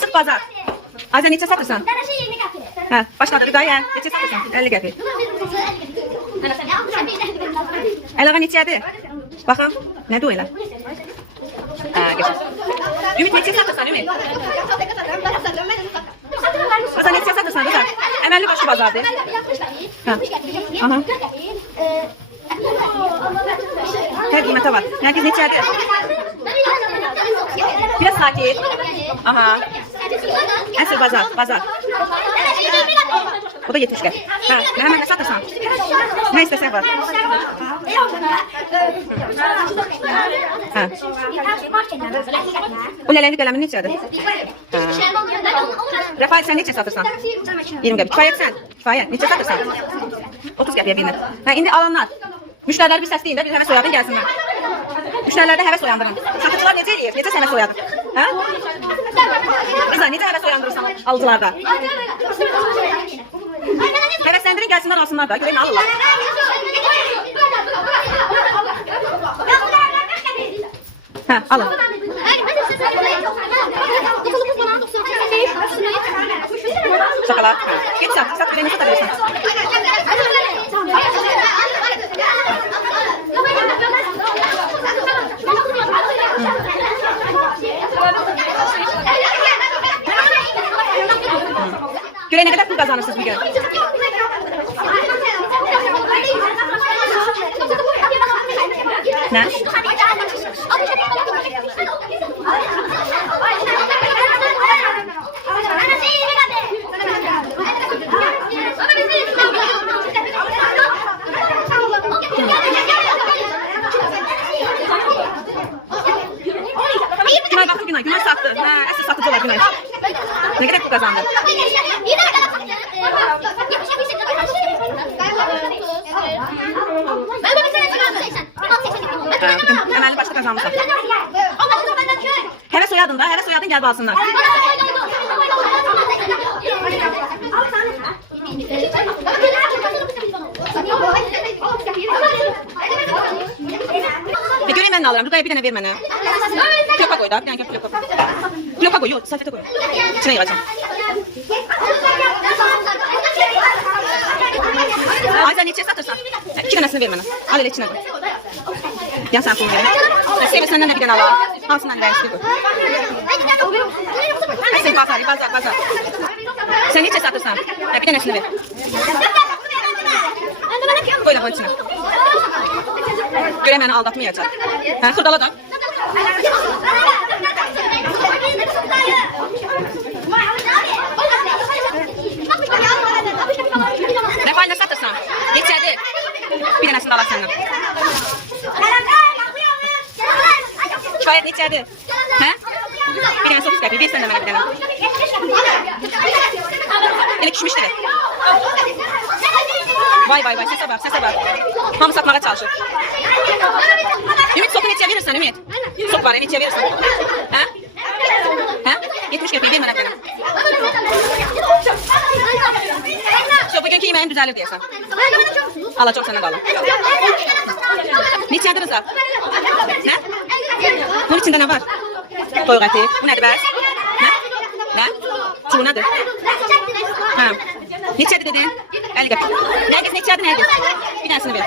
Açıq bazar. Ayza neçə satırsan? Hə, başladı da ya. Neçə satırsan? 50 qəpik. Əlağa neçədir? Baxın, nədir o elə? Ümid neçə satırsan Ümid? Asa neçə satırsan Rıza? Əməlli başlı bazardır. Aha. Hər qiymətə var. Nərgiz neçədir? Biraz sakit. Aha. Əsr bazar. O da 70 qəpik. Hə, Məhəmməd nə satırsan? Nə istəsən var? Hə. Bu lələkli qələmin neçədir? Rəfail sən neçə satırsan? 20 qəpik. Kifayət sən? Kifayət. Neçə satırsan? 30 qəpiyə birinə. Hə, indi alanlar. Müştəriləri bir səsləyin də, bir həvəs oyadın gəlsinlər. Müştərilərdə həvəs oyandırın. Satıcılar necə eləyir? Necə həvəs oyadır? Hə? Rıza, necə həvəs oyandırırsan alıcılarda? Həvəsləndirin gəlsinlər alsınlar da, görək nə alırlar. Hə, alın. Şokolad. Git sat, görək nə satabilirsən. Görək nə qədər pul kazanırsınız bir gün. Nə? Günay baktı Günay. Günay sattı. Hə, əsl satıcı olar Günay. Ne kadar pul kazandı? Əməlli başda kazanmışam. Həvəs oyadın da, həvəs oyadın gəl balsınlar. Göreyim mən nə alıram, Rüqaya bir dənə ver mənə. Klopa koy da, bir dənə klopa koy. Klopa koy, yox, salfete koy. İçine yığacağım. Ayza neçə satırsan? 2 dənəsini ver mənə. Al elə içine koy. Yan sən pulunu verin. Sevirsən nə bir dənə ala. Hansından verərsini koy. Aysen bazar. Sen neçə satırsan? Bir dənəsini ver. Koy da koy içine. Göre məni aldatmayacaq. Hə, xırdala da. Rəfail nə satırsan? Neçədir? Bir dənəsini alaq səndən. Kifayət neçədir? Hə? Bir dənəsi 30 qəpik, versən də mənə bir dənə. Elə kişmişdir. Vay, səsə bax. Hamı satmağa çalışır. Ümid, soku neçəyə verirsən, Ümid? Sok var, neçəyə verirsən? Hə? 70 qəpik, ver mənə bir dənə. Bugünkü yemeğim düzəlir deyəsən. Alacaq səndən qalın. Neçədir Rıza? Nə? Bunun içində nə var? Toyuq əti. Bu nədir bəs? Nə? Çuğu nədir? Hə. Neçədir dedin? 50 qəpik. Nərgiz neçədir Nərgiz? Bir dənəsini ver.